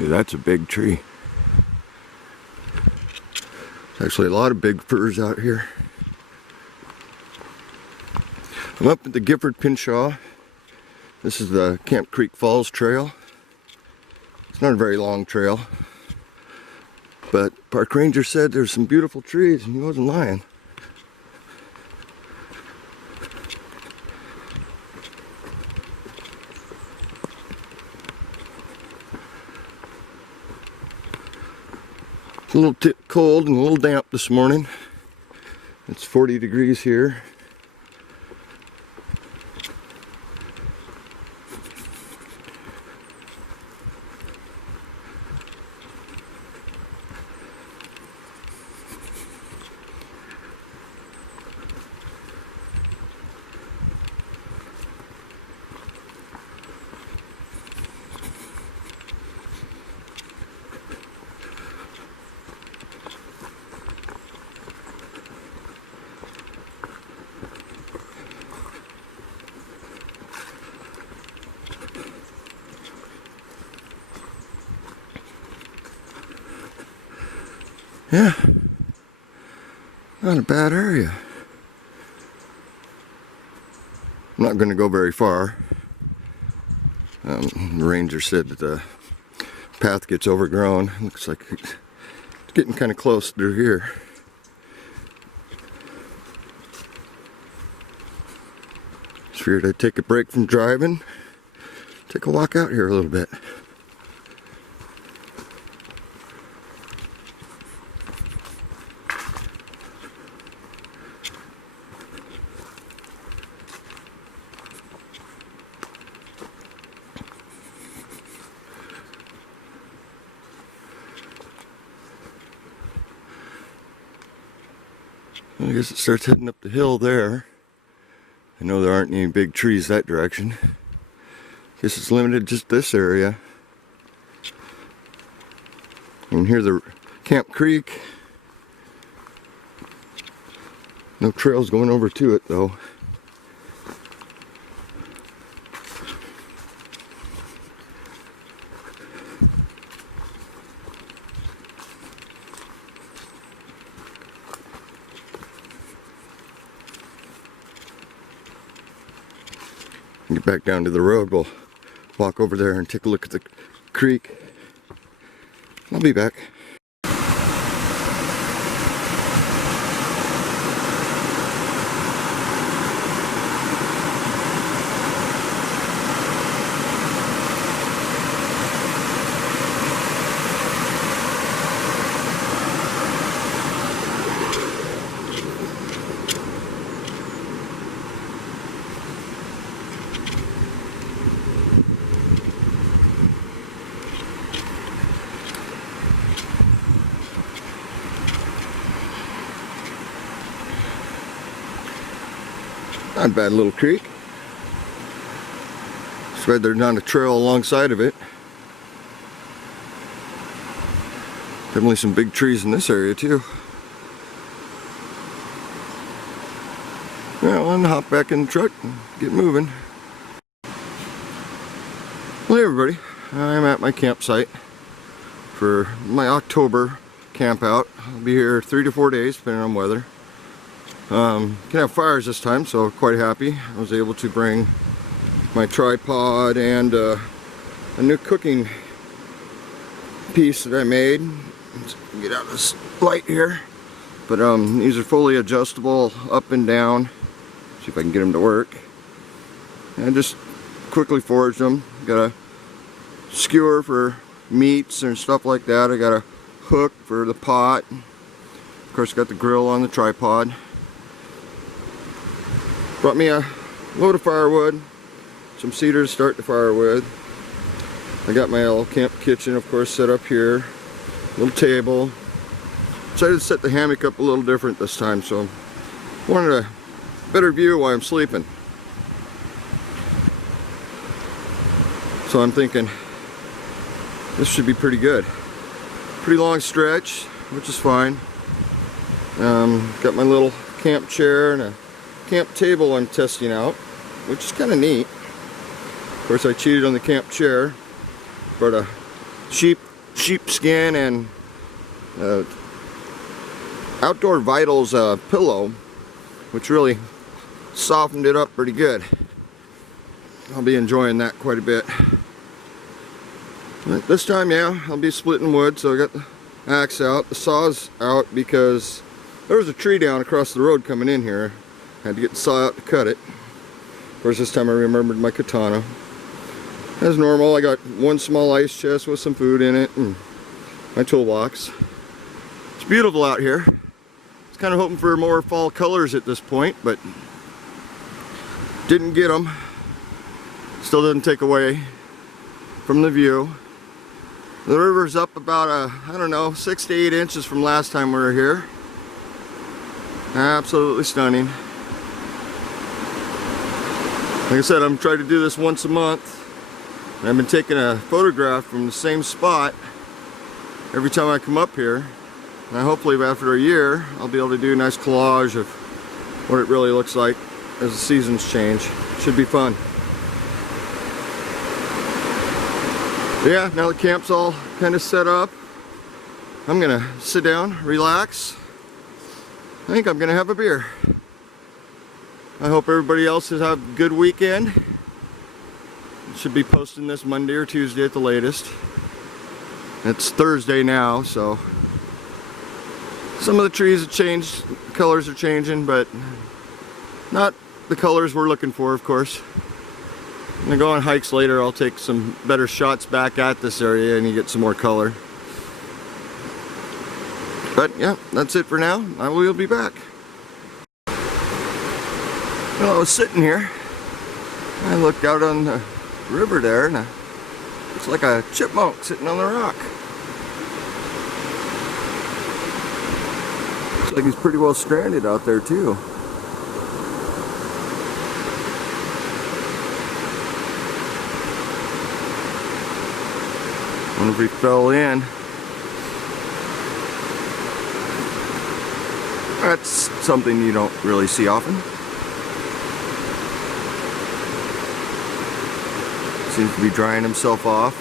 Okay, that's a big tree. There's actually a lot of big firs out here. I'm up at the Gifford Pinshaw. This is the Camp Creek Falls Trail. It's not a very long trail, but park ranger said there's some beautiful trees, and he wasn't lying. It's a little cold and a little damp this morning. It's 40 degrees here. Yeah, not a bad area. I'm not going to go very far. The ranger said that the path gets overgrown. Looks like it's getting kind of close through here. Just figured I'd take a break from driving, take a walk out here a little bit. I guess it starts heading up the hill there. I know there aren't any big trees that direction. Guess it's limited to just this area. You can hear the Camp Creek. No trails going over to it though. Get back down to the road, we'll walk over there and take a look at the creek. I'll be back. Not a bad little creek. Spread there's not a trail alongside of it. Definitely some big trees in this area too. Yeah, I'll hop back in the truck and get moving. Well, hey everybody, I'm at my campsite for my October camp out. I'll be here 3 to 4 days depending on weather. Can have fires this time, so quite happy. I was able to bring my tripod and a new cooking piece that I made. Let's get out of this light here. But these are fully adjustable up and down. See if I can get them to work. And I just quickly foraged them. Got a skewer for meats and stuff like that. I got a hook for the pot. Of course, got the grill on the tripod. Brought me a load of firewood, some cedar to start the fire with. I got my little camp kitchen, of course, set up here. Little table. Decided to set the hammock up a little different this time, so wanted a better view while I'm sleeping. So I'm thinking this should be pretty good. Pretty long stretch, which is fine. Got my little camp chair and a camp table I'm testing out, which is kind of neat. Of course, I cheated on the camp chair. Brought a sheep sheepskin and Outdoor Vitals pillow, which really softened it up pretty good. I'll be enjoying that quite a bit. But this time, yeah, I'll be splitting wood, so I got the axe out. The saw's out because there was a tree down across the road coming in here. I had to get the saw out to cut it. Of course, this time I remembered my katana. As normal, I got one small ice chest with some food in it and my toolbox. It's beautiful out here. I was kind of hoping for more fall colors at this point, but didn't get them. Still didn't take away from the view. The river's up about, I don't know, 6 to 8 inches from last time we were here. Absolutely stunning. Like I said, I'm trying to do this once a month. And I've been taking a photograph from the same spot every time I come up here. And hopefully after a year, I'll be able to do a nice collage of what it really looks like as the seasons change. Should be fun. But yeah, now the camp's all kind of set up. I'm gonna sit down, relax. I think I'm gonna have a beer. I hope everybody else has had a good weekend. Should be posting this Monday or Tuesday at the latest. It's Thursday now, so some of the trees have changed, colors are changing, but not the colors we're looking for, of course. When I go on hikes later, I'll take some better shots back at this area and you get some more color. But yeah, that's it for now. I will be back. Well, I was sitting here. I looked out on the river there and looks like a chipmunk sitting on the rock. Looks like he's pretty well stranded out there too. Wonder if he fell in. That's something you don't really see often. Seems to be drying himself off.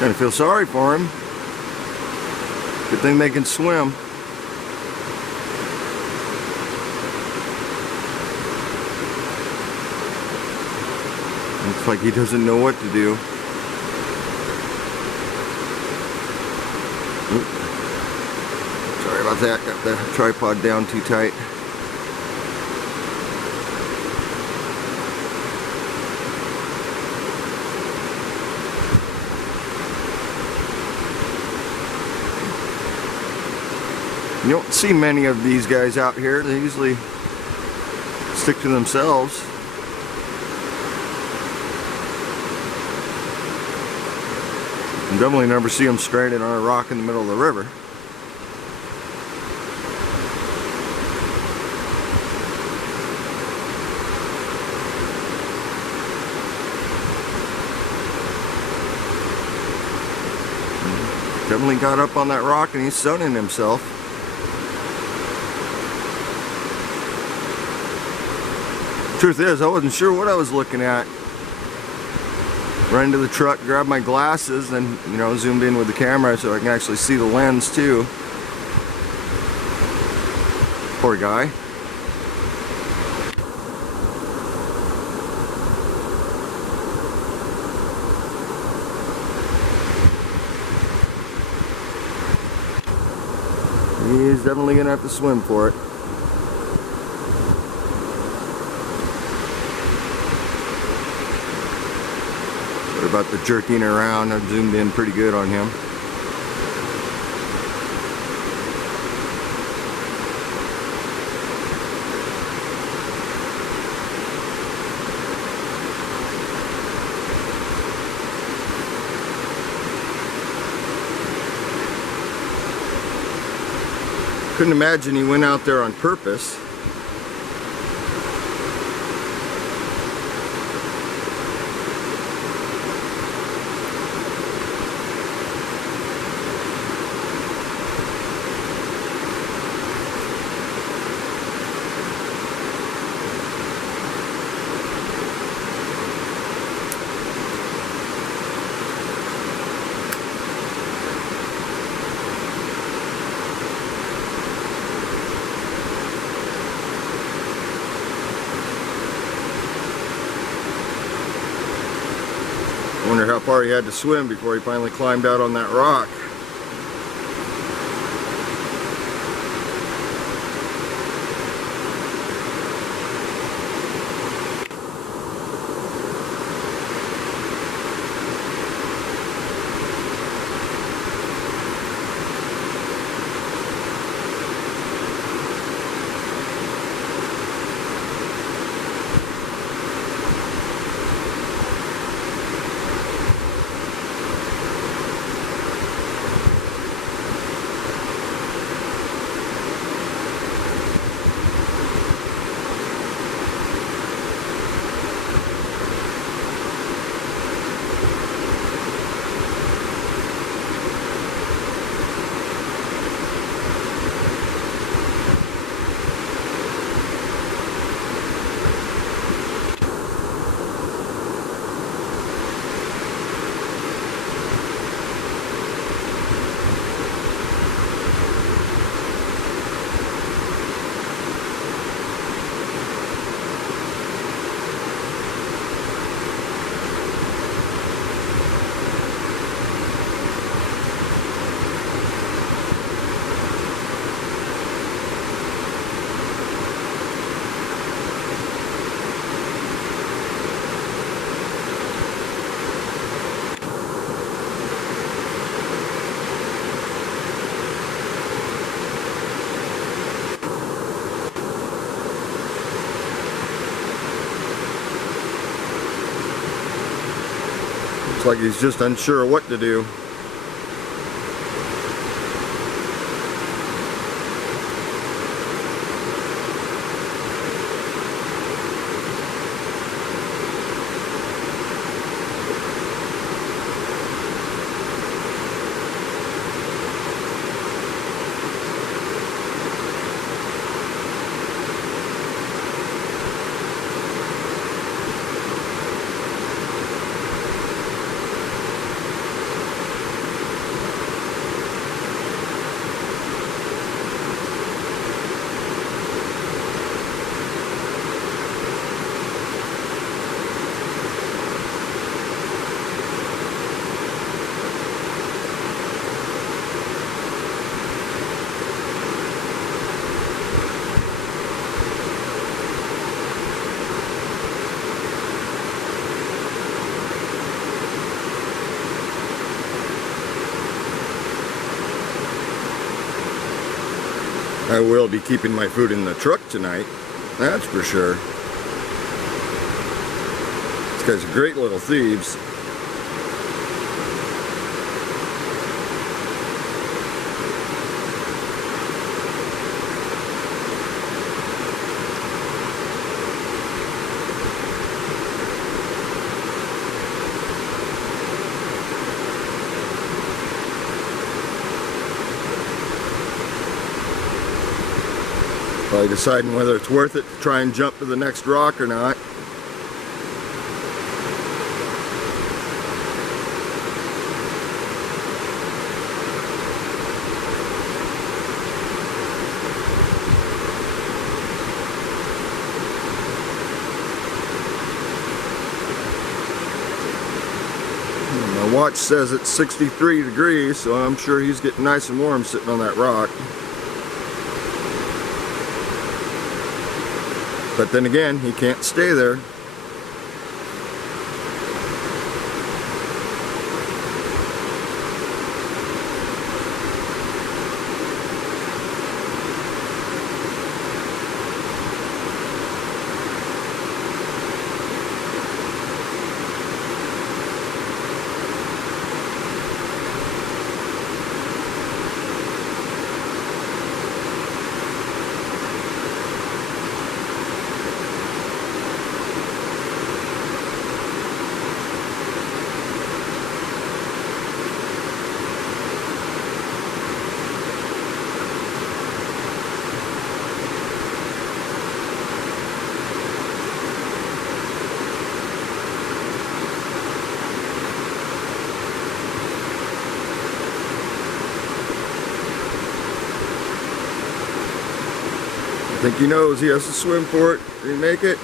Kind of feel sorry for him. Good thing they can swim. Looks like he doesn't know what to do. Sorry about that, got the tripod down too tight. You don't see many of these guys out here. They usually stick to themselves. You definitely never see them stranded on a rock in the middle of the river. Definitely got up on that rock and he's sunning himself. Truth is, I wasn't sure what I was looking at. Ran to the truck, grabbed my glasses, and zoomed in with the camera so I can actually see the lens too. Poor guy. He's definitely gonna have to swim for it. Sorry about the jerking around. I've zoomed in pretty good on him. Couldn't imagine he went out there on purpose. I wonder how far he had to swim before he finally climbed out on that rock. Looks like he's just unsure of what to do. I will be keeping my food in the truck tonight, that's for sure. These guys are great little thieves. Probably deciding whether it's worth it to try and jump to the next rock or not. My watch says it's 63 degrees, so I'm sure he's getting nice and warm sitting on that rock. But then again, he can't stay there. I think he knows he has to swim for it. Did he make it?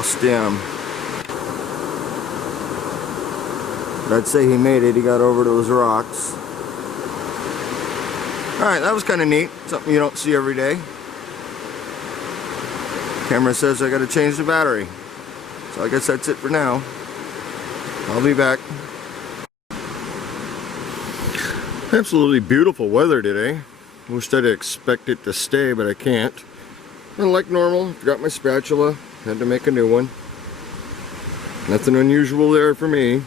lost him. But I'd say he made it. He got over to those rocks. Alright, that was kind of neat. Something you don't see every day. Camera says I gotta change the battery. So I guess that's it for now. I'll be back. Absolutely beautiful weather today. Wished I'd expect it to stay, but I can't. And like normal, forgot my spatula. Had to make a new one. Nothing unusual there for me.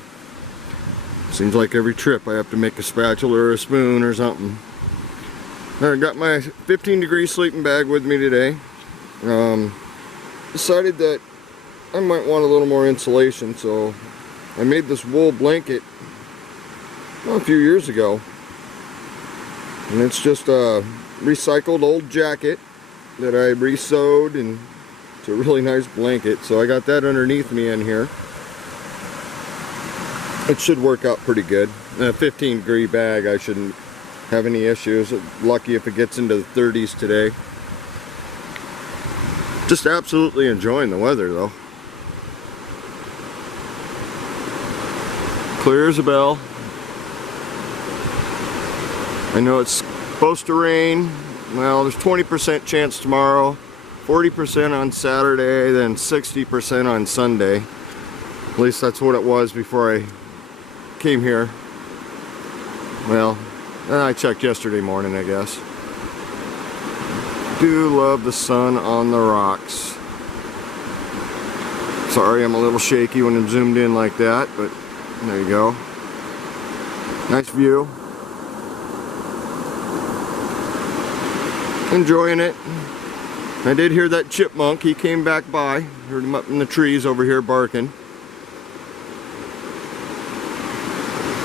Seems like every trip I have to make a spatula or a spoon or something. I got my 15-degree sleeping bag with me today. Decided that I might want a little more insulation, so I made this wool blanket a few years ago. And it's just a recycled old jacket that I re-sewed, and it's a really nice blanket. So I got that underneath me in here. It should work out pretty good. In a 15-degree bag, I shouldn't have any issues. Lucky if it gets into the 30s today. Just absolutely enjoying the weather though. Clear as a bell. I know it's supposed to rain. Well, there's 20% chance tomorrow, 40% on Saturday, then 60% on Sunday. At least that's what it was before I came here. Well, I checked yesterday morning, I guess. Do love the sun on the rocks. Sorry, I'm a little shaky when I'm zoomed in like that, but there you go. Nice view. Enjoying it. I did hear that chipmunk. He came back by. Heard him up in the trees over here barking.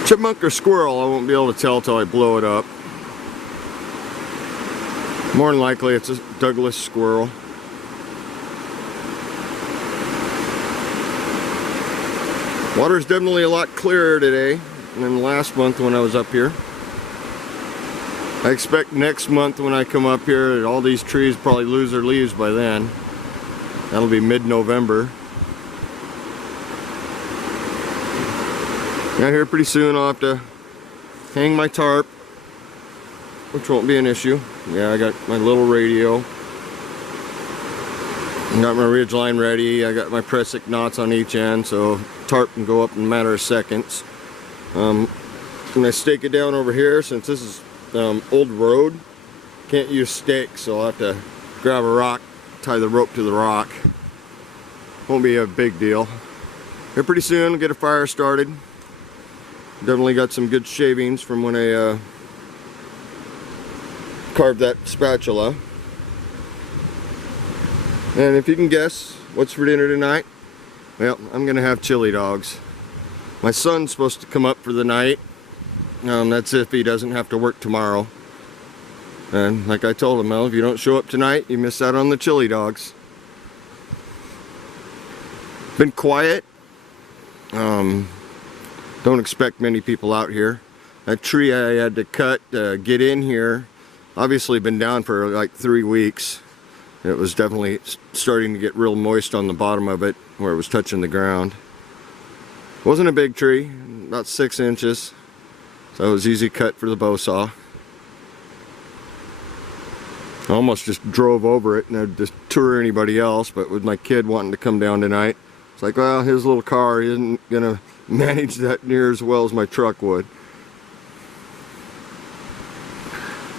Chipmunk or squirrel, I won't be able to tell till I blow it up. More than likely it's a Douglas squirrel. Water's definitely a lot clearer today than last month when I was up here. I expect next month when I come up here, all these trees probably lose their leaves by then. That'll be mid-November. Out here pretty soon I'll have to hang my tarp, which won't be an issue. Yeah, I got my little radio. I got my ridgeline ready. I got my pressic knots on each end, so tarp can go up in a matter of seconds. When I stake it down over here, since this is old road, can't use stakes, so I'll have to grab a rock, tie the rope to the rock. Won't be a big deal. Here pretty soon we'll get a fire started. Definitely got some good shavings from when I carved that spatula. And if you can guess what's for dinner tonight, well, I'm gonna have chili dogs. My son's supposed to come up for the night. That's if he doesn't have to work tomorrow. And like I told him, well, if you don't show up tonight, you miss out on the chili dogs. Been quiet. Don't expect many people out here. That tree I had to cut to get in here, obviously been down for like 3 weeks. It was definitely starting to get real moist on the bottom of it where it was touching the ground. Wasn't a big tree, about 6 inches. So it was easy cut for the bow saw. I almost just drove over it and I'd just tour anybody else, but with my kid wanting to come down tonight, it's like, well, his little car isn't gonna manage that near as well as my truck would.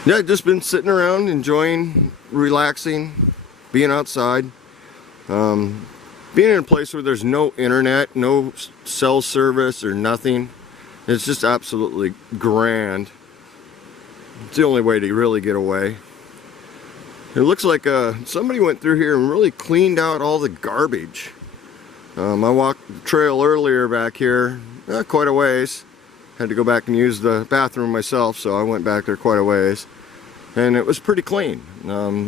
Yeah, just been sitting around, enjoying, relaxing, being outside. Being in a place where there's no internet, no cell service or nothing. It's just absolutely grand. It's the only way to really get away. It looks like somebody went through here and really cleaned out all the garbage. I walked the trail earlier back here, quite a ways. Had to go back and use the bathroom myself, so I went back there quite a ways. And it was pretty clean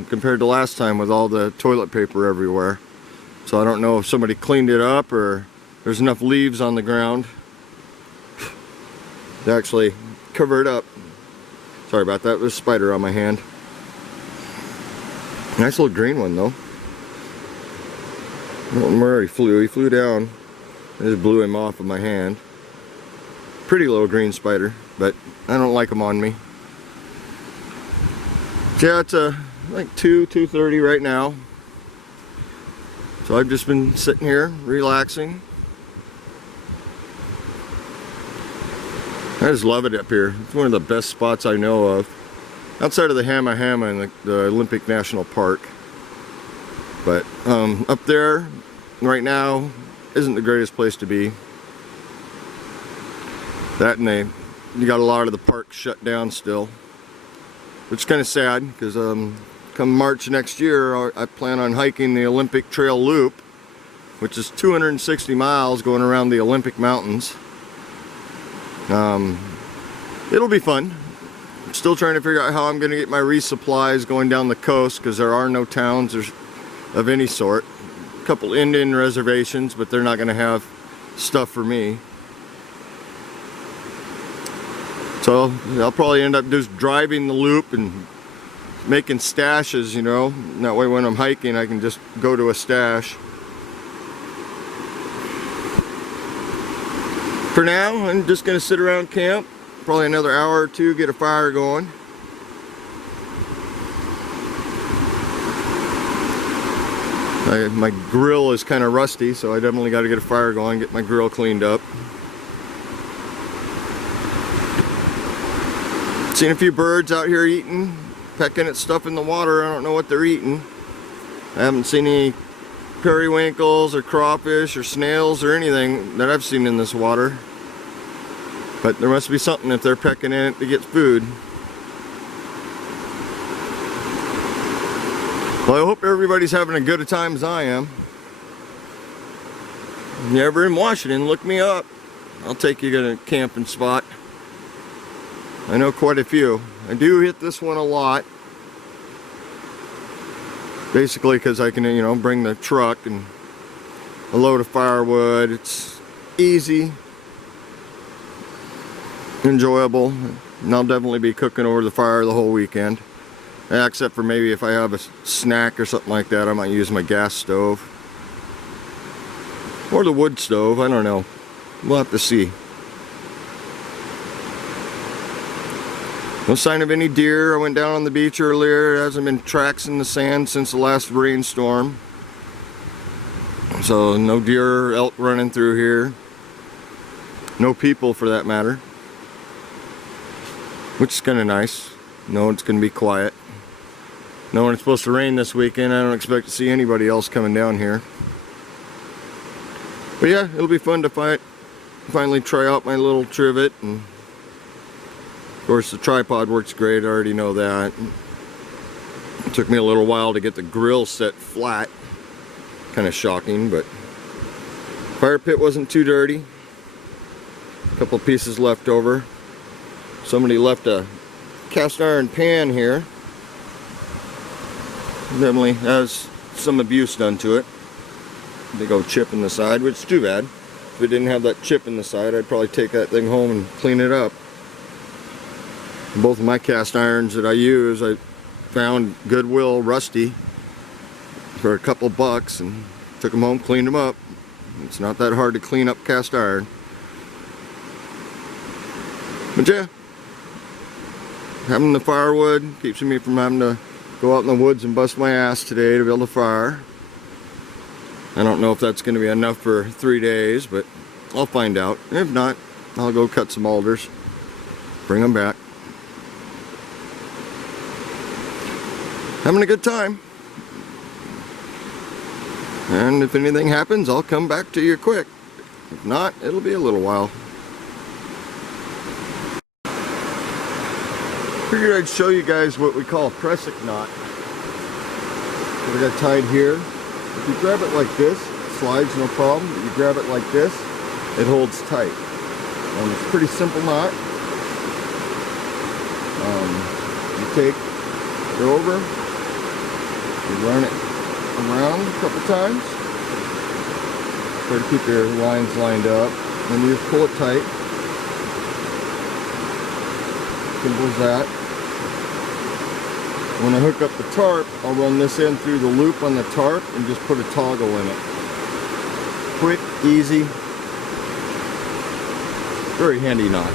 compared to last time with all the toilet paper everywhere. So I don't know if somebody cleaned it up or there's enough leaves on the ground to actually cover it up. Sorry about that, there's a spider on my hand. Nice little green one though. Well, where he flew down. I just blew him off of my hand. Pretty little green spider, but I don't like them on me. So yeah, it's like 2:30 right now. So I've just been sitting here, relaxing. I just love it up here. It's one of the best spots I know of. Outside of the Hamma Hamma in the Olympic National Park. But up there, right now, isn't the greatest place to be. That and you got a lot of the park shut down still. Which is kind of sad, because come March next year, I plan on hiking the Olympic Trail Loop, which is 260 miles going around the Olympic Mountains. It'll be fun. I'm still trying to figure out how I'm going to get my resupplies going down the coast, because there are no towns of any sort. A couple Indian reservations, but they're not going to have stuff for me. So I'll probably end up just driving the loop and making stashes, you know. That way when I'm hiking I can just go to a stash. For now, I'm just going to sit around camp. Probably another hour or two, get a fire going. My grill is kind of rusty, so I definitely got to get a fire going, get my grill cleaned up. Seen a few birds out here eating, pecking at stuff in the water. I don't know what they're eating. I haven't seen any periwinkles or crawfish or snails or anything that I've seen in this water. But there must be something if they're pecking in it to get food. Well, I hope everybody's having a good a time as I am. If you're ever in Washington, look me up. I'll take you to a camping spot. I know quite a few. I do hit this one a lot. Basically because I can, you know, bring the truck and a load of firewood. It's easy, enjoyable, and I'll definitely be cooking over the fire the whole weekend. Except for maybe if I have a snack or something like that, I might use my gas stove. Or the wood stove, I don't know. We'll have to see. No sign of any deer. I went down on the beach earlier. There hasn't been tracks in the sand since the last rainstorm. So no deer or elk running through here. No people for that matter. Which is kind of nice. No, it's going to be quiet. Knowing it's supposed to rain this weekend, I don't expect to see anybody else coming down here. But yeah, it'll be fun to finally try out my little trivet. And of course the tripod works great, I already know that. It took me a little while to get the grill set flat. Kind of shocking, but fire pit wasn't too dirty. A couple pieces left over. Somebody left a cast iron pan here. Definitely has some abuse done to it. Big old chip in the side, which is too bad. If it didn't have that chip in the side, I'd probably take that thing home and clean it up. Both of my cast irons that I use, I found Goodwill rusty for a couple bucks and took them home, cleaned them up. It's not that hard to clean up cast iron. But yeah, having the firewood keeps me from having to go out in the woods and bust my ass today to build a fire. I don't know if that's going to be enough for 3 days, but I'll find out. If not, I'll go cut some alders, bring them back. Having a good time. And if anything happens, I'll come back to you quick. If not, it'll be a little while. Figured I'd show you guys what we call a pressic knot. We got tied here. If you grab it like this, it slides no problem. But you grab it like this, it holds tight. It's a pretty simple knot. You take it over, you run it around a couple times. Try to keep your lines lined up. Then you just pull it tight. Simple as that. When I hook up the tarp, I'll run this in through the loop on the tarp and just put a toggle in it. Quick, easy, very handy knot.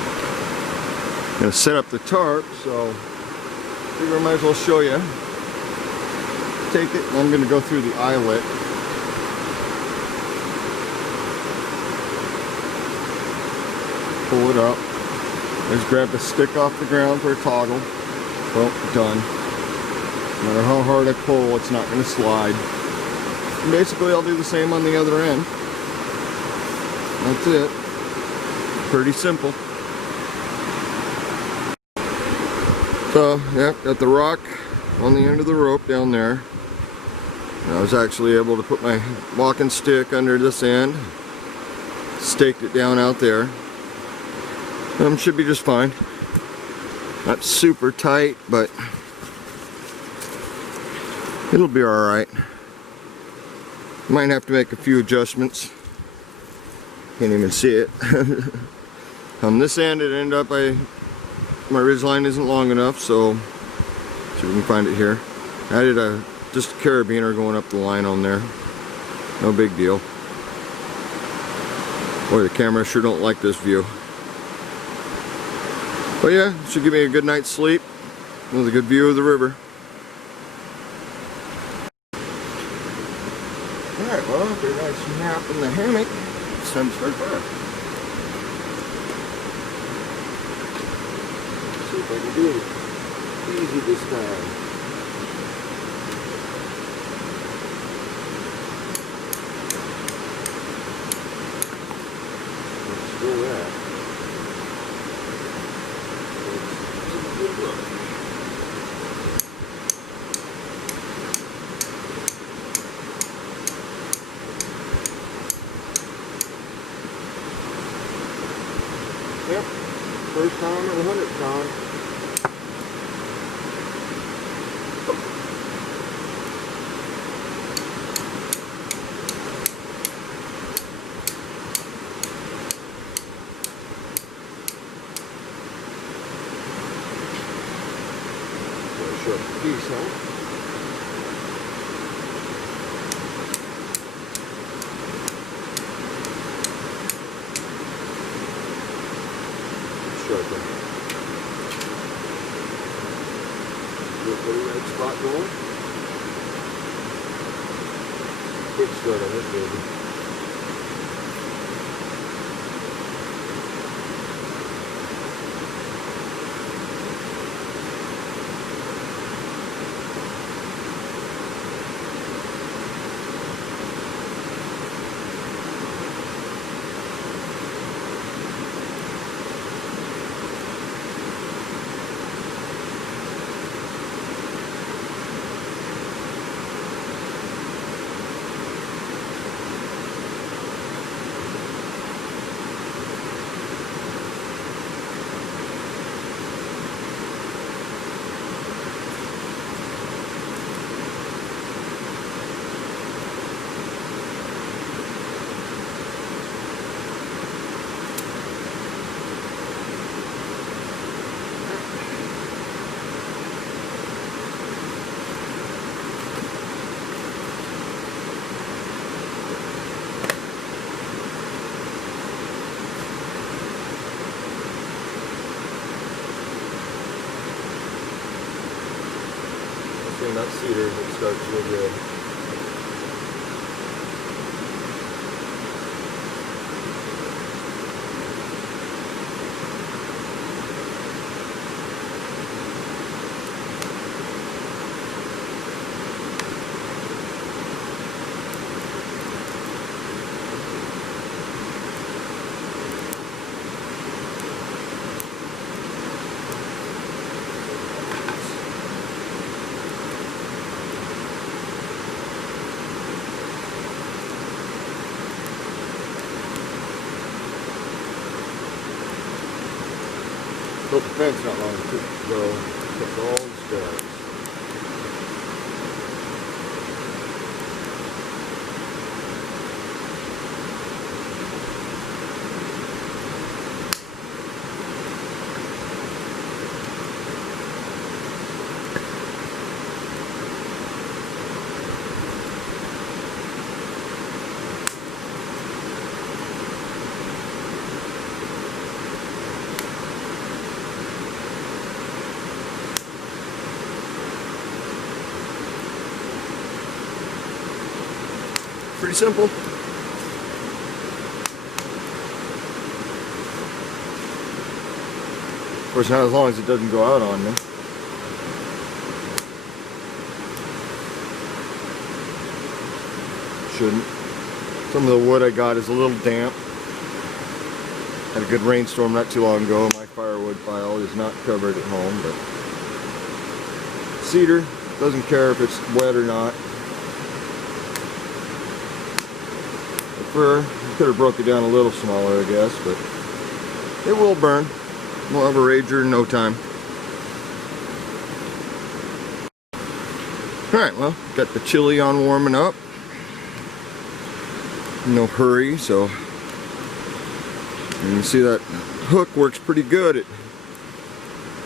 I'm going to set up the tarp, so I figure I might as well show you. Take it, and I'm going to go through the eyelet. Pull it up. I just grab the stick off the ground for a toggle. Well, done. No matter how hard I pull, it's not going to slide. And basically, I'll do the same on the other end. That's it. Pretty simple. So, yeah, got the rock on the end of the rope down there. And I was actually able to put my walking stick under this end. Staked it down out there. Should be just fine. Not super tight, but it'll be alright. Might have to make a few adjustments. Can't even see it. On this end, it ended up my ridge line isn't long enough, so see if we can find it here. I did just a carabiner going up the line on there. No big deal. Boy, the camera sure don't like this view. But yeah, it should give me a good night's sleep with a good view of the river. Alright, well, after a nice nap in the hammock, it's time to start fire. Let's see if I can do it easy this time. Let's do that. Yep, first time or the 100th time. Sharp piece, huh? Sharpen. Get the red spot going. Quick start on this baby. That cedar that starts real good. Built the fence not long ago. Kept all the studs. Pretty simple. Of course, not as long as it doesn't go out on me. Shouldn't. Some of the wood I got is a little damp. Had a good rainstorm not too long ago. My firewood pile is not covered at home, but cedar doesn't care if it's wet or not. The fir, I could have broke it down a little smaller, I guess, but it will burn. We'll have a rager in no time. Alright, well, got the chili on warming up. No hurry, so you can see that hook works pretty good at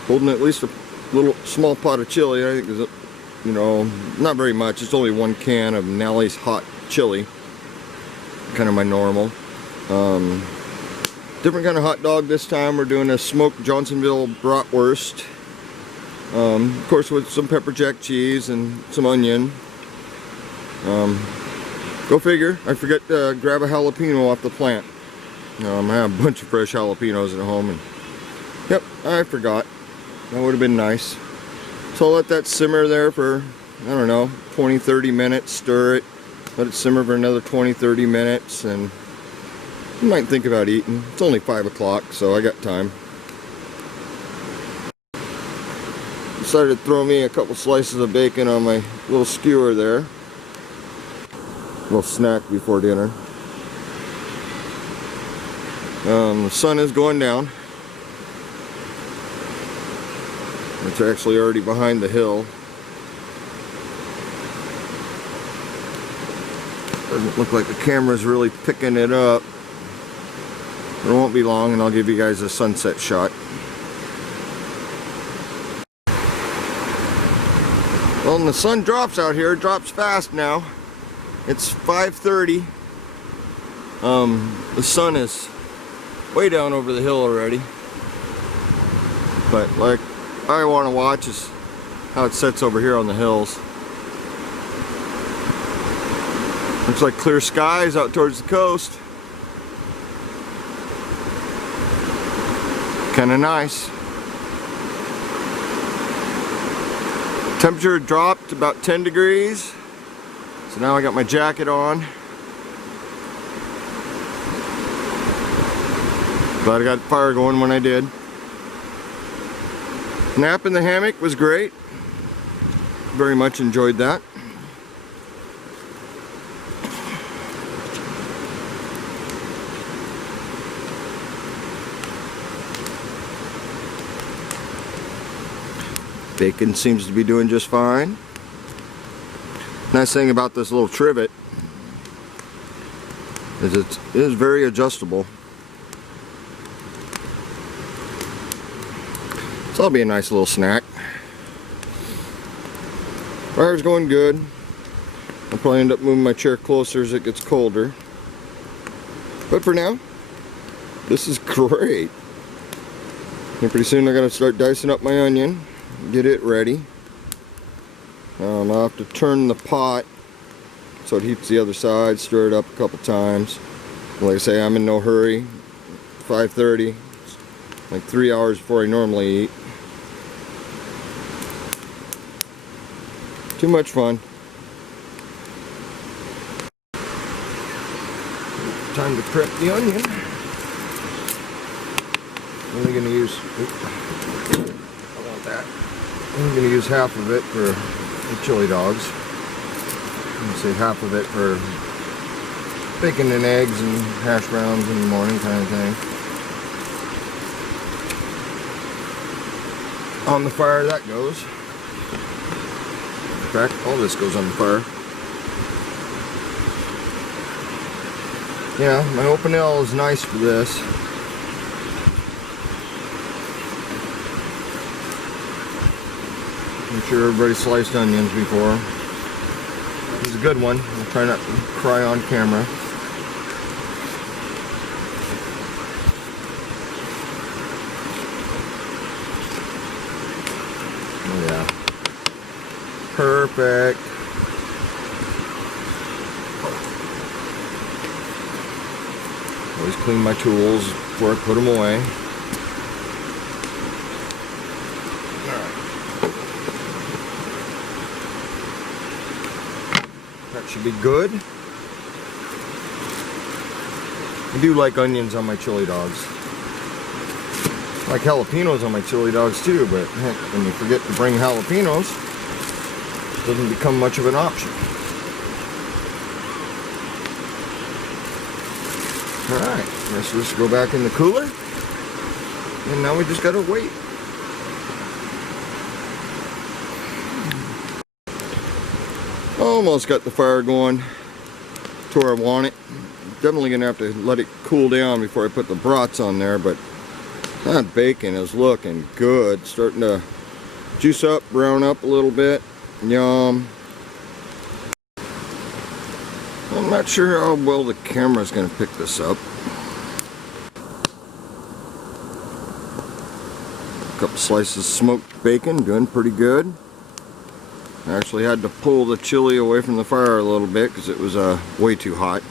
holding at least a little small pot of chili. I think is, you know, not very much. It's only 1 can of Nellie's hot chili. Kind of my normal. Different kind of hot dog this time. We're doing a smoked Johnsonville bratwurst. Of course with some pepper jack cheese and some onion. Go figure, I forgot to grab a jalapeno off the plant. I have a bunch of fresh jalapenos at home, and yep, I forgot. That would have been nice. So I'll let that simmer there for, I don't know, 20-30 minutes, stir it, let it simmer for another 20-30 minutes, and you might think about eating. It's only 5 o'clock, so I got time. Decided to throw me a couple slices of bacon on my little skewer there. Little snack before dinner. The sun is going down. It's actually already behind the hill. Doesn't look like the camera's really picking it up. It won't be long and I'll give you guys a sunset shot. Well, when the sun drops out here, it drops fast now. It's 5:30. The sun is way down over the hill already. But like I want to watch is how it sets over here on the hills. Looks like clear skies out towards the coast. Kind of nice. Temperature dropped about 10 degrees. So now I got my jacket on. Glad I got the fire going when I did. Nap in the hammock was great. Very much enjoyed that. Bacon seems to be doing just fine. Nice thing about this little trivet is it is very adjustable. So that'll be a nice little snack. Fire's going good. I'll probably end up moving my chair closer as it gets colder. But for now, this is great. And pretty soon I gotta start dicing up my onion, get it ready. I'll have to turn the pot so it heats the other side, stir it up a couple times. Like I say, I'm in no hurry. 5:30, like 3 hours before I normally eat. Too much fun. Time to prep the onion. I'm only going to use, I want that. I'm going to use half of it for the chili dogs. I'm going to say half of it for bacon and eggs and hash browns in the morning kind of thing. On the fire that goes. In fact, all this goes on the fire. Yeah, my open L is nice for this. I'm sure everybody sliced onions before. It's a good one. I'll try not to cry on camera. Oh yeah. Perfect. Always clean my tools before I put them away. Alright. That should be good. I do like onions on my chili dogs. I like jalapenos on my chili dogs too, but heck, when you forget to bring jalapenos, it doesn't become much of an option. Alright, let's just go back in the cooler. And now we just gotta wait. Almost got the fire going to where I want it. Definitely gonna have to let it cool down before I put the brats on there, but that bacon is looking good. Starting to juice up, brown up a little bit. Yum. I'm not sure how well the camera's gonna pick this up. A couple slices of smoked bacon, doing pretty good. I actually had to pull the chili away from the fire a little bit because it was way too hot.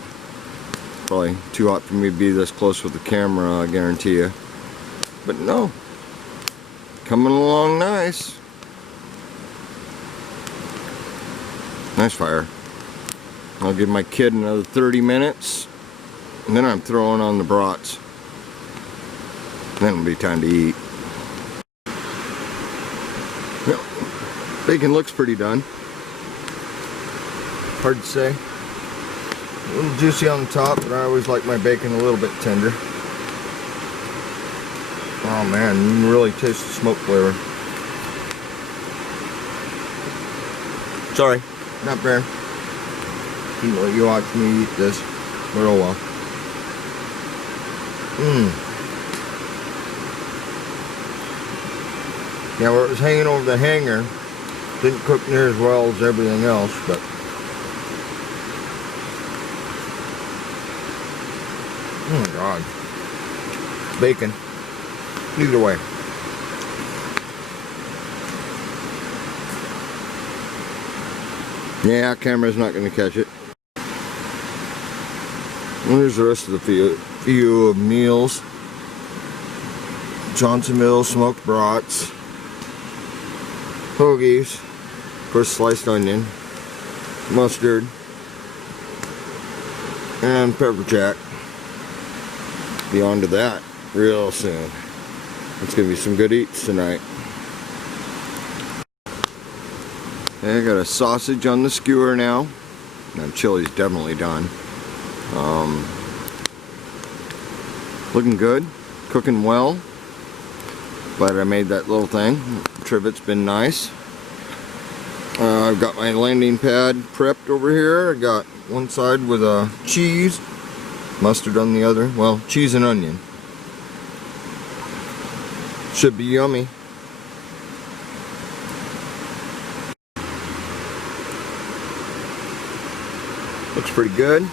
Probably too hot for me to be this close with the camera, I guarantee you. But no, coming along nice. Nice fire. I'll give my kid another 30 minutes, and then I'm throwing on the brats. Then it'll be time to eat. Yep. Bacon looks pretty done. Hard to say. A little juicy on the top, but I always like my bacon a little bit tender. Oh man, you can really taste the smoke flavor. Sorry, not fair. Didn't let you watch me eat this, but oh well. Yeah, where it was hanging over the hanger, didn't cook near as well as everything else, but oh my god. Bacon. Either way. Yeah, camera's not going to catch it. And here's the rest of the view of meals. Johnsonville smoked brats, hoagies, of course sliced onion, mustard, and pepper jack. Be on to that real soon. It's gonna be some good eats tonight. Okay, I got a sausage on the skewer now. Now chili's definitely done. Looking good, cooking well. Glad I made that little thing. Trivet's been nice. I've got my landing pad prepped over here. I got one side with cheese, mustard on the other. Well, cheese and onion. Should be yummy. Looks pretty good.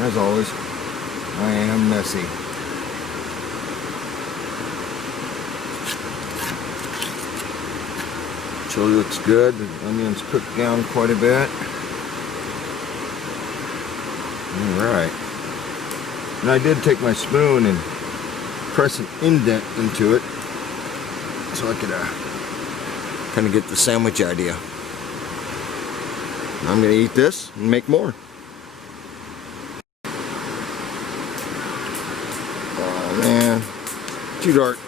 As always, I am messy. Chili looks good. The onions cooked down quite a bit. Alright. And I did take my spoon and press an indent into it so I could kind of get the sandwich idea. I'm going to eat this and make more. Oh man, too dark.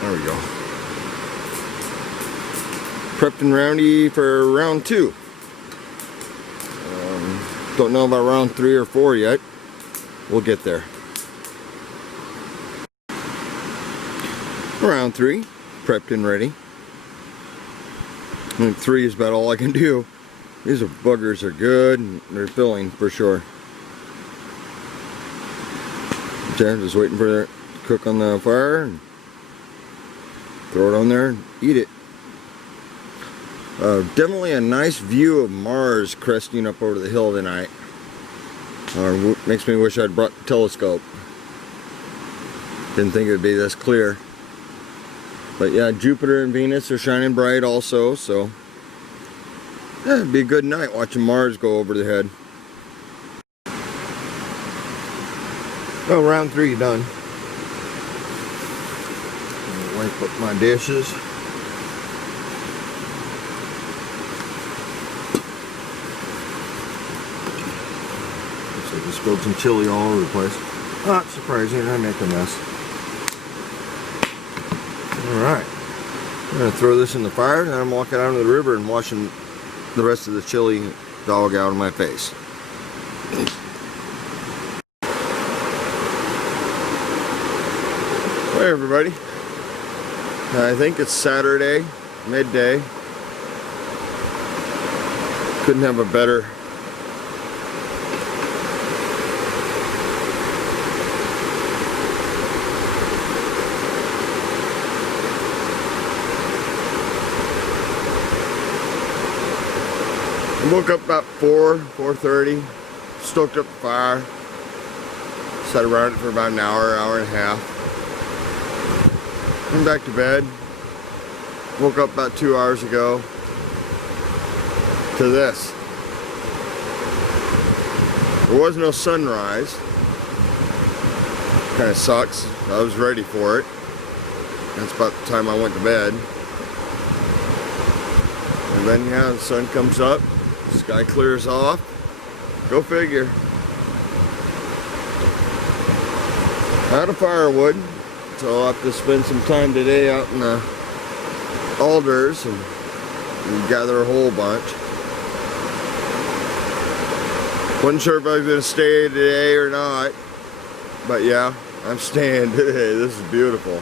There we go. Prepped and roundy for round 2. Don't know about round 3 or 4 yet. We'll get there. Round 3, prepped and ready. I think 3 is about all I can do. These buggers are good and they're filling for sure. Okay, just waiting for it to cook on the fire and throw it on there and eat it. Definitely a nice view of Mars cresting up over the hill tonight. Makes me wish I'd brought the telescope. Didn't think it would be this clear. But yeah, Jupiter and Venus are shining bright also, so yeah, it'd be a good night watching Mars go over the head. Well, round 3 done. Wipe up my dishes. Looks like I spilled some chili all over the place. Not surprising, I make a mess. Alright. I'm going to throw this in the fire, and I'm walking out to the river and washing the rest of the chili dog out of my face. Hey everybody. I think it's Saturday, midday. Couldn't have a better I woke up about 4:30, stoked up the fire, sat around it for about an hour, hour and a half. Went back to bed, woke up about 2 hours ago to this. There was no sunrise. Kind of sucks. I was ready for it. That's about the time I went to bed. And then yeah, the sun comes up, sky clears off. Go figure. Out of firewood. So I'll have to spend some time today out in the alders and gather a whole bunch. Wasn't sure if I was going to stay today or not, but yeah, I'm staying today. This is beautiful.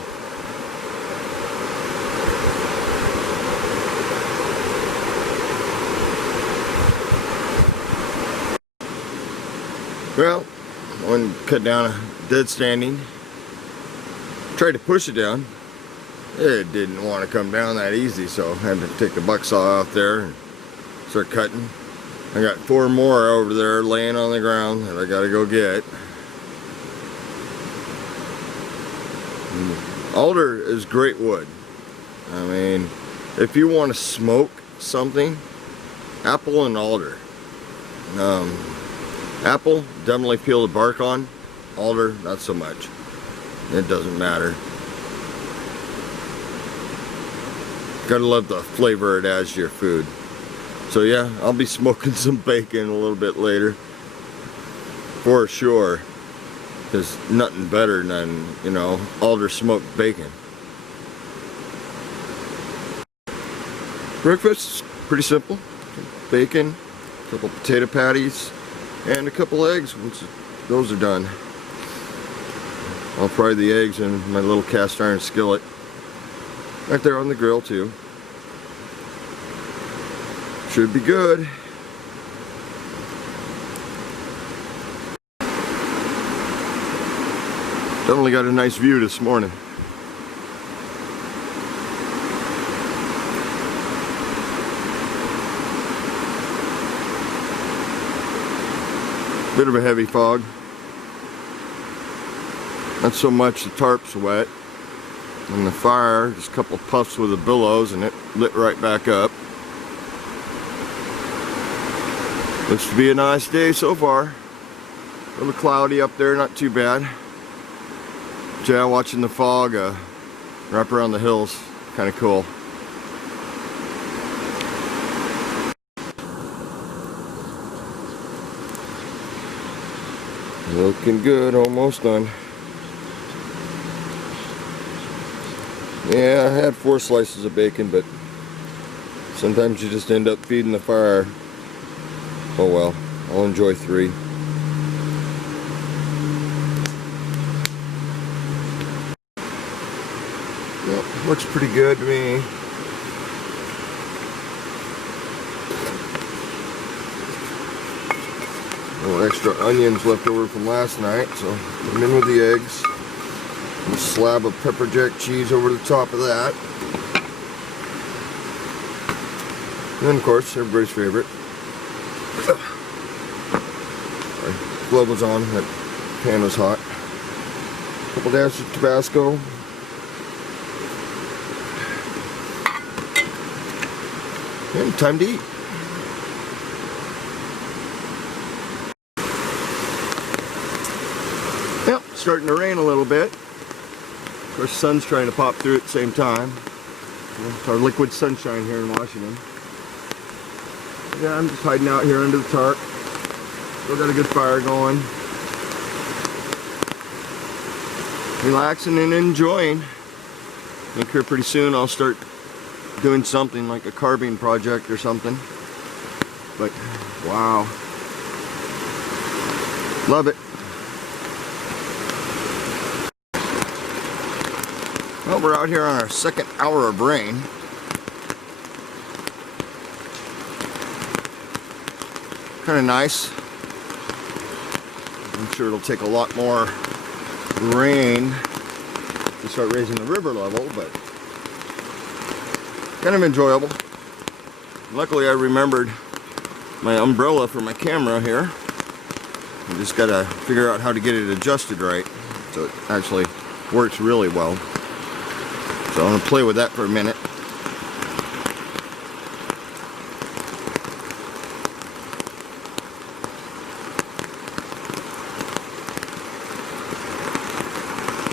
Well, I went and cut down a dead standing. Tried to push it down. It didn't want to come down that easy, so I had to take the buck saw out there and start cutting. I got 4 more over there laying on the ground that I gotta go get. Alder is great wood. I mean, if you want to smoke something, apple and alder. Apple, definitely peel the bark on. Alder, not so much. It doesn't matter. Gotta love the flavor it adds to your food. So yeah, I'll be smoking some bacon a little bit later. For sure. There's nothing better than, you know, alder smoked bacon. Breakfast, pretty simple. Bacon, a couple potato patties, and a couple eggs once those are done. I'll fry the eggs in my little cast iron skillet. Right there on the grill too. Should be good. Definitely got a nice view this morning. Bit of a heavy fog. Not so much the tarp's wet. And the fire, just a couple of puffs with the billows and it lit right back up. Looks to be a nice day so far. A little cloudy up there, not too bad. But yeah, watching the fog wrap around the hills, kind of cool. Looking good, almost done. Yeah, I had 4 slices of bacon, but sometimes you just end up feeding the fire. Oh well, I'll enjoy 3. Yep, looks pretty good to me. A little extra onions left over from last night, so put them in with the eggs. A slab of pepper jack cheese over the top of that. And then of course, everybody's favorite. Sorry, glove was on, that pan was hot. A couple dashes of Tabasco. And time to eat. Yep, starting to rain a little bit. Of course, the sun's trying to pop through at the same time. It's our liquid sunshine here in Washington. Yeah, I'm just hiding out here under the tarp. Still got a good fire going. Relaxing and enjoying. I think here pretty soon I'll start doing something like a carbine project or something. But wow, love it. Well, we're out here on our second hour of rain. Kind of nice. I'm sure it'll take a lot more rain to start raising the river level, but kind of enjoyable. Luckily I remembered my umbrella for my camera here. I just gotta figure out how to get it adjusted right so it actually works really well. So I'm gonna play with that for a minute.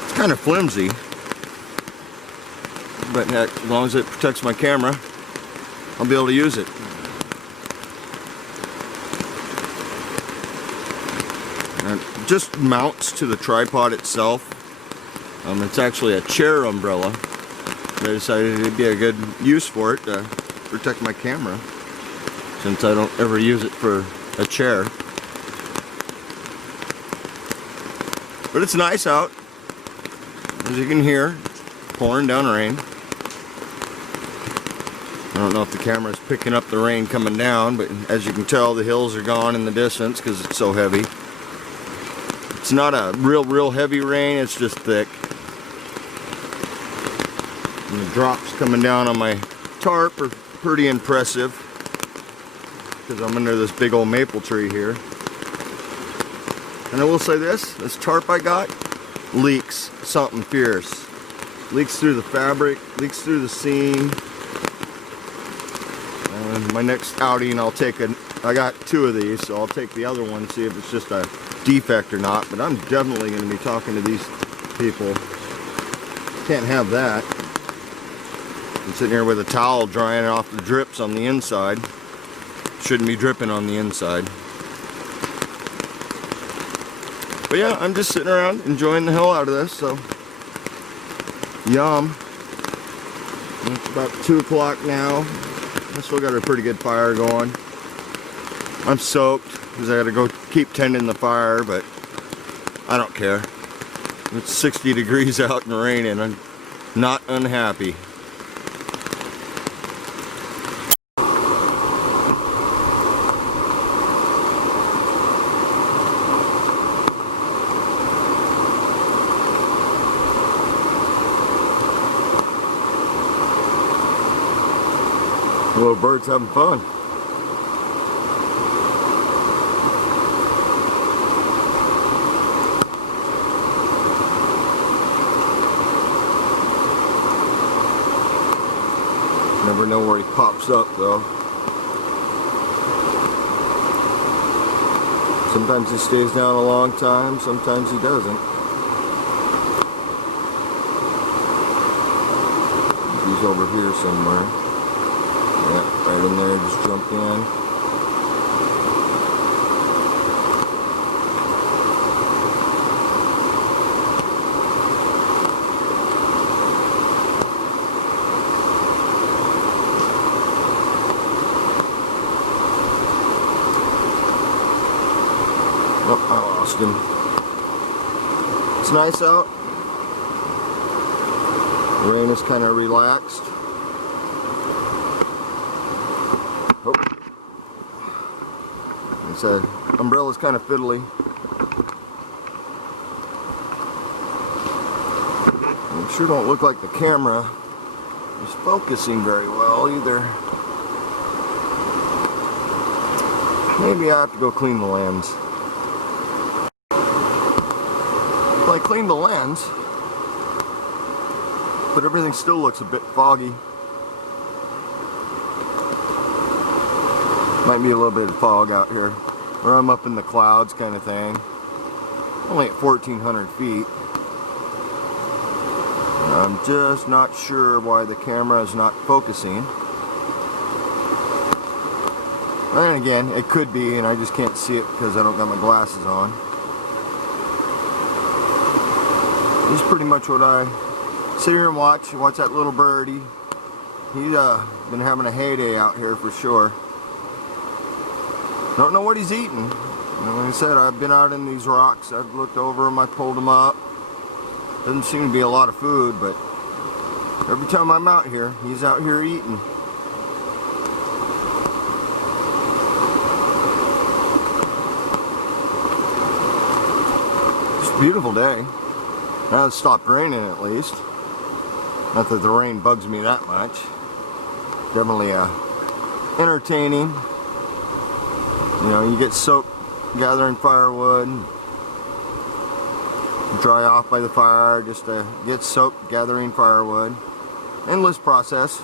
It's kind of flimsy, but heck, as long as it protects my camera, I'll be able to use it. And it just mounts to the tripod itself. It's actually a chair umbrella. I decided it'd be a good use for it to protect my camera, since I don't ever use it for a chair. But it's nice out. As you can hear, it's pouring down rain. I don't know if the camera's picking up the rain coming down, but as you can tell, the hills are gone in the distance because it's so heavy. It's not a real heavy rain, it's just thick. And the drops coming down on my tarp are pretty impressive because I'm under this big old maple tree here. And I will say this tarp I got leaks something fierce. Leaks through the fabric, leaks through the seam. And my next outing I'll take I got two of these, so I'll take the other one, see if it's just a defect or not. But I'm definitely going to be talking to these people. Can't have that. I'm sitting here with a towel drying off the drips on the inside. Shouldn't be dripping on the inside. But yeah, I'm just sitting around enjoying the hell out of this, so yum. It's about 2 o'clock now. I still got a pretty good fire going. I'm soaked because I gotta go keep tending the fire, but I don't care. It's 60 degrees out and raining. I'm not unhappy. Little birds having fun. Never know where he pops up though. Sometimes he stays down a long time, sometimes he doesn't. He's over here somewhere. Yeah, right in there, just jumped in. Oh, I lost him. It's nice out. The rain is kind of relaxed. The umbrella's kind of fiddly. It sure don't look like the camera is focusing very well either. Maybe I have to go clean the lens. Well, I cleaned the lens, but everything still looks a bit foggy. Might be a little bit of fog out here, or I'm up in the clouds kind of thing. Only at 1,400 feet. I'm just not sure why the camera is not focusing. And again, it could be, and I just can't see it because I don't got my glasses on. This is pretty much what I sit here and watch that little birdie. He's been having a heyday out here for sure. Don't know what he's eating. Like I said, I've been out in these rocks. I've looked over them, I pulled them up. Doesn't seem to be a lot of food, but every time I'm out here, he's out here eating. It's a beautiful day. Now it's stopped raining at least. Not that the rain bugs me that much. Definitely entertaining. You know, you get soaked gathering firewood, dry off by the fire, just to get soaked gathering firewood. Endless process.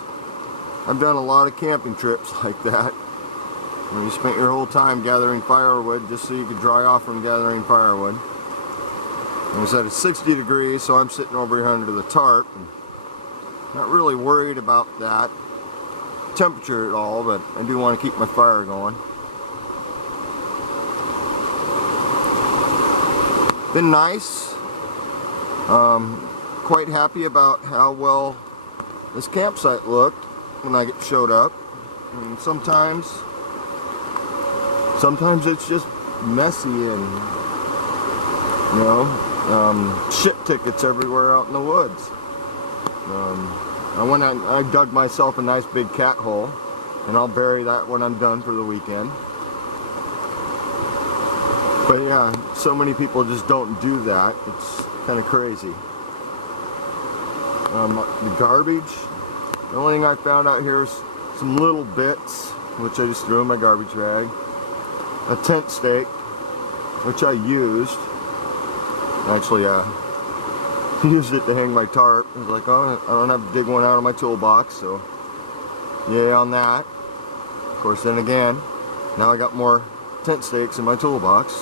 I've done a lot of camping trips like that, where you spent your whole time gathering firewood just so you could dry off from gathering firewood. Like I said, it's 60 degrees, so I'm sitting over here under the tarp. And not really worried about that temperature at all, but I do want to keep my fire going. Been nice. Quite happy about how well this campsite looked when I showed up. And sometimes it's just messy and, you know, shit tickets everywhere out in the woods. I dug myself a nice big cat hole, and I'll bury that when I'm done for the weekend. But yeah, so many people just don't do that. It's kind of crazy. The garbage, the only thing I found out here is some little bits, which I just threw in my garbage bag. A tent stake, which I used. Actually, used it to hang my tarp. I was like, oh, I don't have to dig one out of my toolbox, so yay on that. Of course, then again, now I got more tent stakes in my toolbox,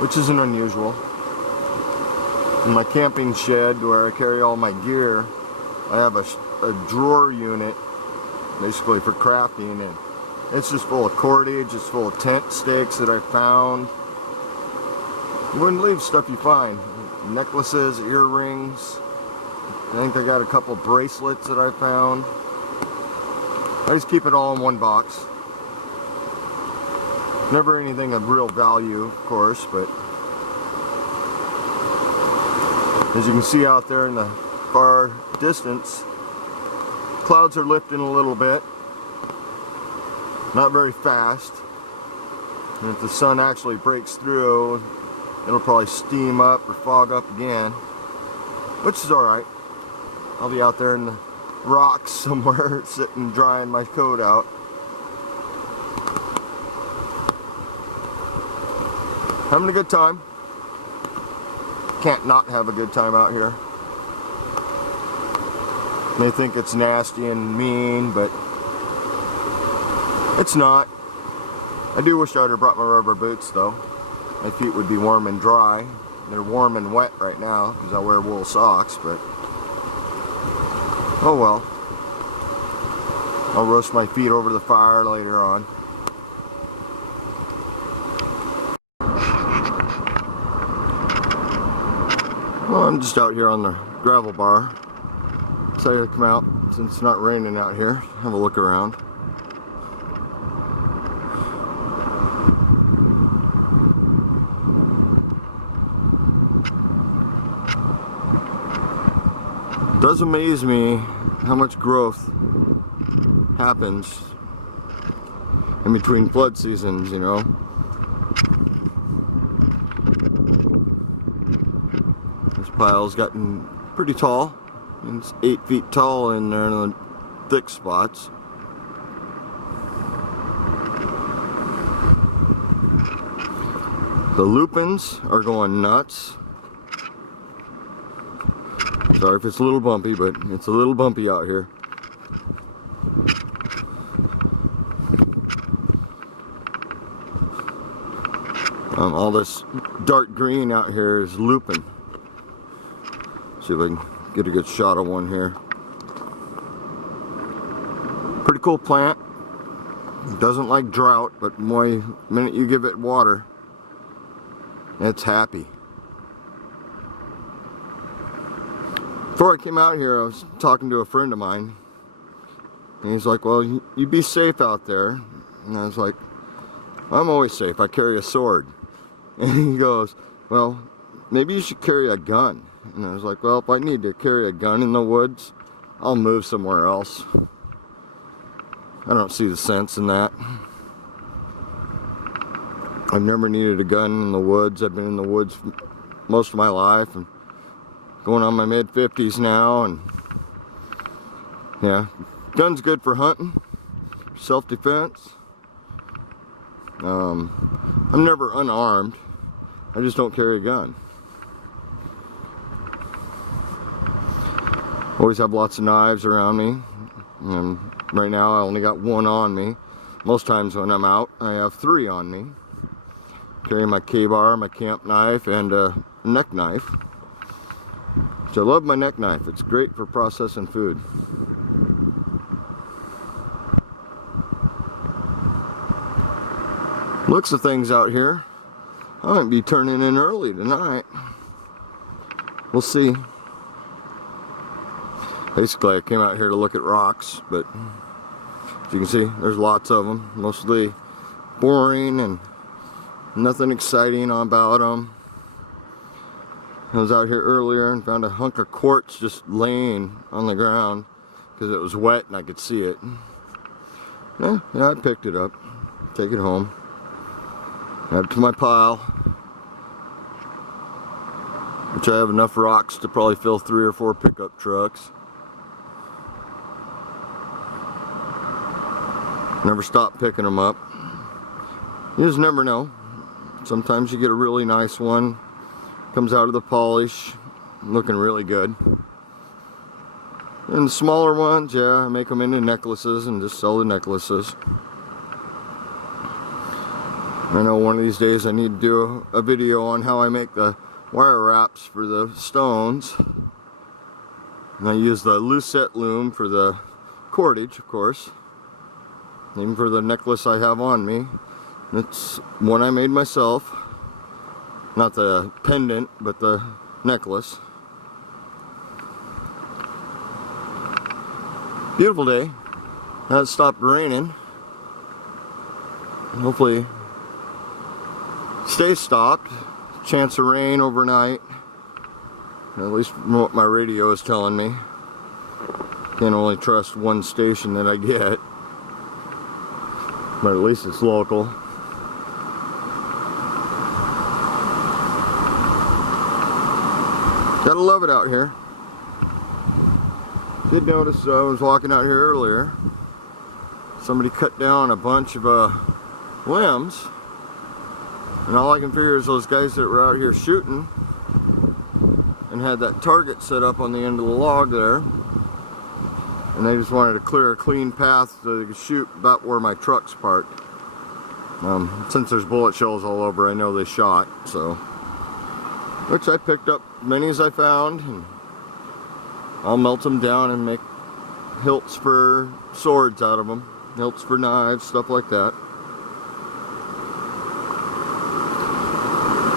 which isn't unusual. In my camping shed where I carry all my gear, I have a drawer unit basically for crafting, and it's just full of cordage, it's full of tent stakes that I found. You wouldn't leave stuff you find. Necklaces, earrings. I think I got a couple bracelets that I found. I just keep it all in one box. Never anything of real value, of course, but as you can see out there in the far distance, clouds are lifting a little bit. Not very fast. And if the sun actually breaks through, it'll probably steam up or fog up again, which is alright. I'll be out there in the rocks somewhere sitting drying my coat out. Having a good time. Can't not have a good time out here. May think it's nasty and mean, but it's not. I do wish I would have brought my rubber boots though. My feet would be warm and dry. They're warm and wet right now because I wear wool socks, but oh well. I'll roast my feet over the fire later on. Well, I'm just out here on the gravel bar. Decided to come out since it's not raining out here. Have a look around. It does amaze me how much growth happens in between flood seasons, you know. This pile's gotten pretty tall. It's 8 feet tall in there in the thick spots. The lupins are going nuts. Sorry if it's a little bumpy, but it's a little bumpy out here. All this dark green out here is lupin. See if I can get a good shot of one here. Pretty cool plant. It doesn't like drought, but the minute you give it water, it's happy. Before I came out here, I was talking to a friend of mine, and he's like, well, you be safe out there. And I was like, I'm always safe, I carry a sword. And he goes, well, maybe you should carry a gun. And I was like, well, if I need to carry a gun in the woods, I'll move somewhere else. I don't see the sense in that. I've never needed a gun in the woods. I've been in the woods most of my life, and going on my mid-50s now, and yeah, gun's good for hunting, self-defense. I'm never unarmed. I just don't carry a gun. Always have lots of knives around me. Right now I only got one on me. Most times when I'm out, I have 3 on me. Carry my K-bar, my camp knife, and a neck knife. So I love my neck knife. It's great for processing food. Looks of things out here. I might be turning in early tonight. We'll see. Basically, I came out here to look at rocks, but as you can see, there's lots of them. Mostly boring and nothing exciting about them. I was out here earlier and found a hunk of quartz just laying on the ground because it was wet and I could see it. Yeah, I picked it up. Take it home. Add it to my pile. Which I have enough rocks to probably fill 3 or 4 pickup trucks. Never stop picking them up. You just never know. Sometimes you get a really nice one. Comes out of the polish, looking really good. And the smaller ones, yeah, I make them into necklaces and just sell the necklaces. I know one of these days I need to do a video on how I make the wire wraps for the stones. And I use the lucette loom for the cordage, of course. Even for the necklace I have on me. It's one I made myself. Not the pendant, but the necklace. Beautiful day. Now it's stopped raining. Hopefully stays stopped. Chance of rain overnight. At least from what my radio is telling me. Can't only trust one station that I get. But at least it's local. Gotta love it out here. Did notice I was walking out here earlier. Somebody cut down a bunch of limbs. And all I can figure is those guys that were out here shooting and had that target set up on the end of the log there. And they just wanted to clear a clean path so they could shoot about where my truck's parked. Since there's bullet shells all over, I know they shot, so. Which I picked up many as I found, and I'll melt them down and make hilts for swords out of them. Hilts for knives, stuff like that.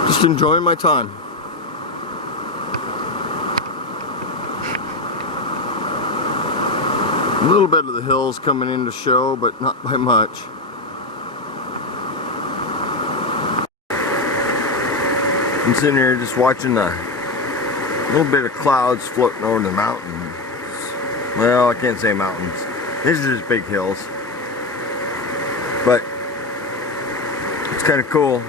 Just enjoying my time. A little bit of the hills coming into show, but not by much. I'm sitting here just watching a little bit of clouds floating over the mountains. Well, I can't say mountains. These are just big hills. But it's kind of cool.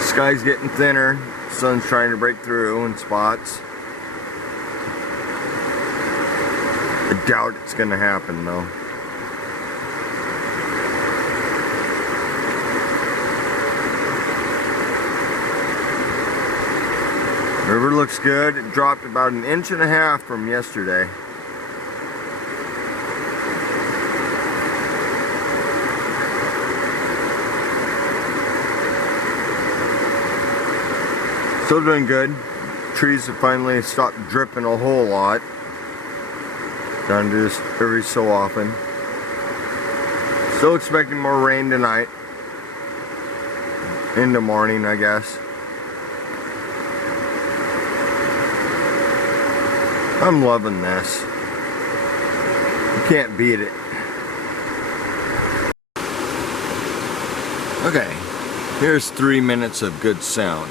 Sky's getting thinner. Sun's trying to break through in spots. I doubt it's going to happen though. River looks good. It dropped about 1.5 inches from yesterday. Still doing good. Trees have finally stopped dripping a whole lot. Trying to do this every so often. Still expecting more rain tonight. In the morning, I guess. I'm loving this. You can't beat it. Okay, here's 3 minutes of good sound.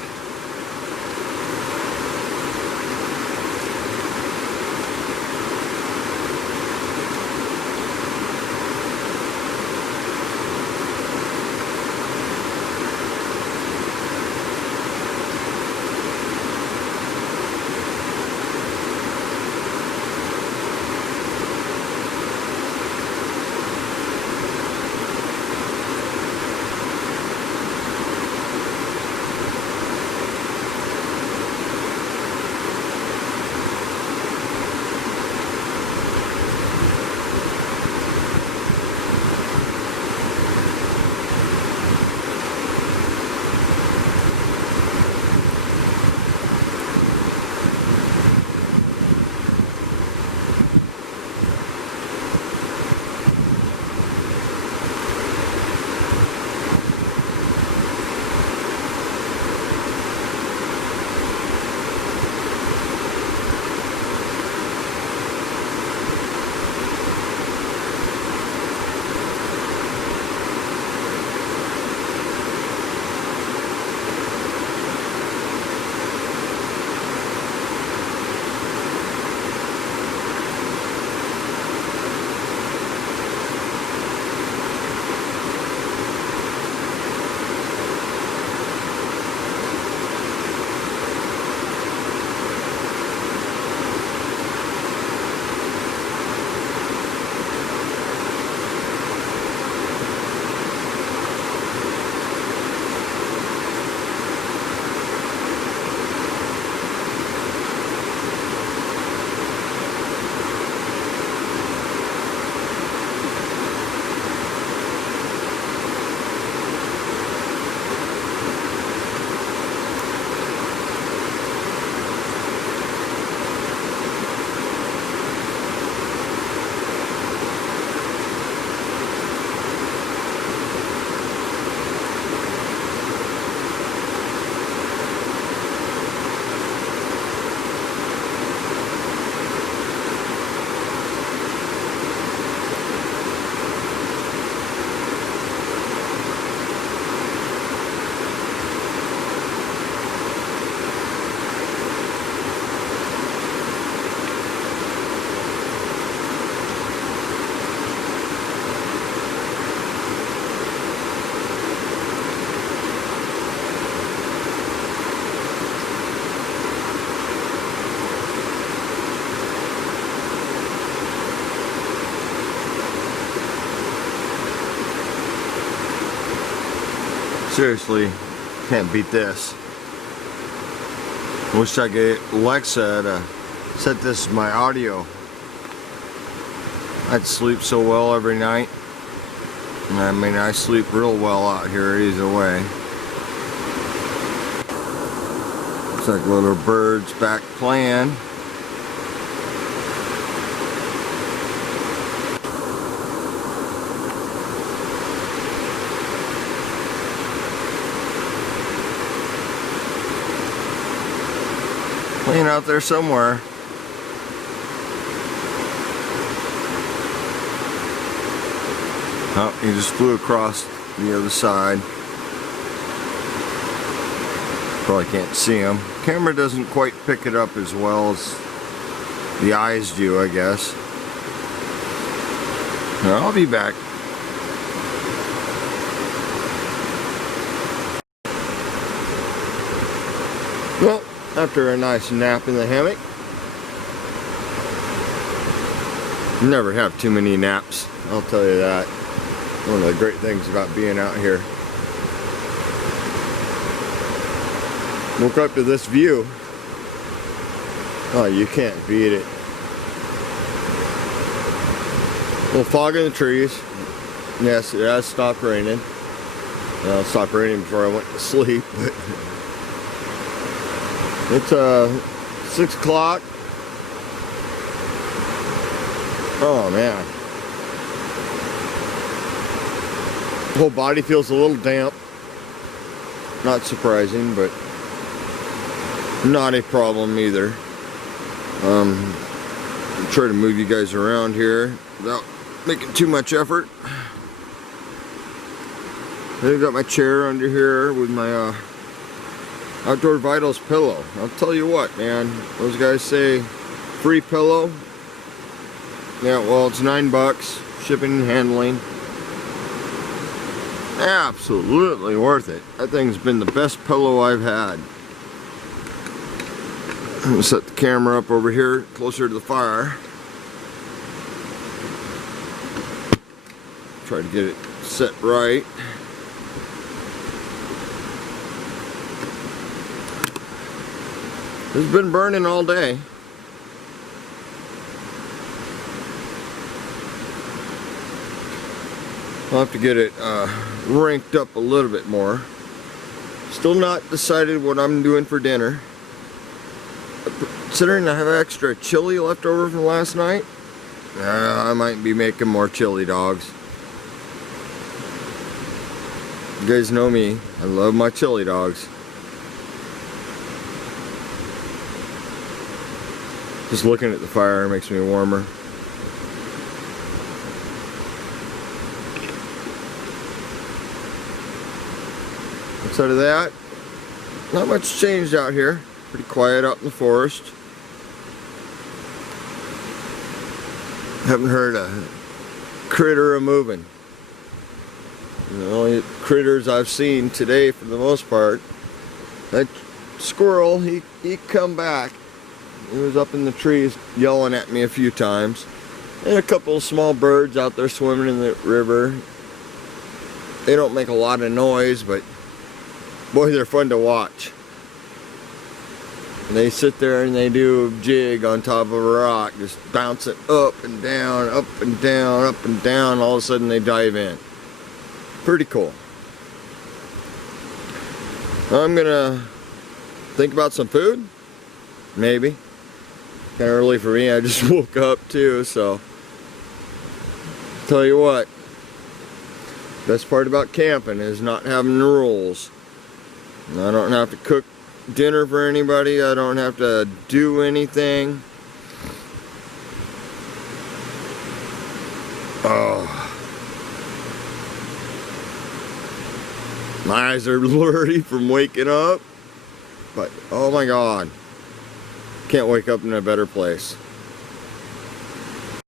Seriously, can't beat this. Wish I could get Alexa to set this to my audio. I'd sleep so well every night. I mean, I sleep real well out here either way. Looks like little birds back playing. Playing out there somewhere. Oh, he just flew across the other side. Probably can't see him. Camera doesn't quite pick it up as well as the eyes do, I guess. Now, I'll be back. Well, after a nice nap in the hammock. Never have too many naps, I'll tell you that. One of the great things about being out here. Woke up to this view. Oh, you can't beat it. A little fog in the trees. Yes, it has stopped raining. Well, it stopped raining before I went to sleep, but It's 6 o'clock. Oh man. The whole body feels a little damp. Not surprising, but not a problem either. I'll try to move you guys around here without making too much effort. I've got my chair under here with my Outdoor Vitals pillow. I'll tell you what, man, those guys say free pillow. Yeah, well, it's $9, shipping and handling. Absolutely worth it. That thing's been the best pillow I've had. I'm gonna set the camera up over here closer to the fire. Try to get it set right. It's been burning all day. I'll have to get it ranked up a little bit more. Still not decided what I'm doing for dinner. Considering I have extra chili left over from last night, I might be making more chili dogs. You guys know me, I love my chili dogs. Just looking at the fire makes me warmer. Outside of that, not much changed out here. Pretty quiet out in the forest. Haven't heard a critter moving. The only critters I've seen today, for the most part, that squirrel, he come back. He was up in the trees yelling at me a few times. And a couple of small birds out there swimming in the river. They don't make a lot of noise, but boy, they're fun to watch. And they sit there and they do a jig on top of a rock, just bouncing up and down, up and down, up and down. All of a sudden they dive in. Pretty cool. I'm gonna think about some food, maybe. Kind of early for me, I just woke up too, so. Tell you what, best part about camping is not having the rules. I don't have to cook dinner for anybody, I don't have to do anything. Oh. My eyes are blurry from waking up, but oh my God, can't wake up in a better place.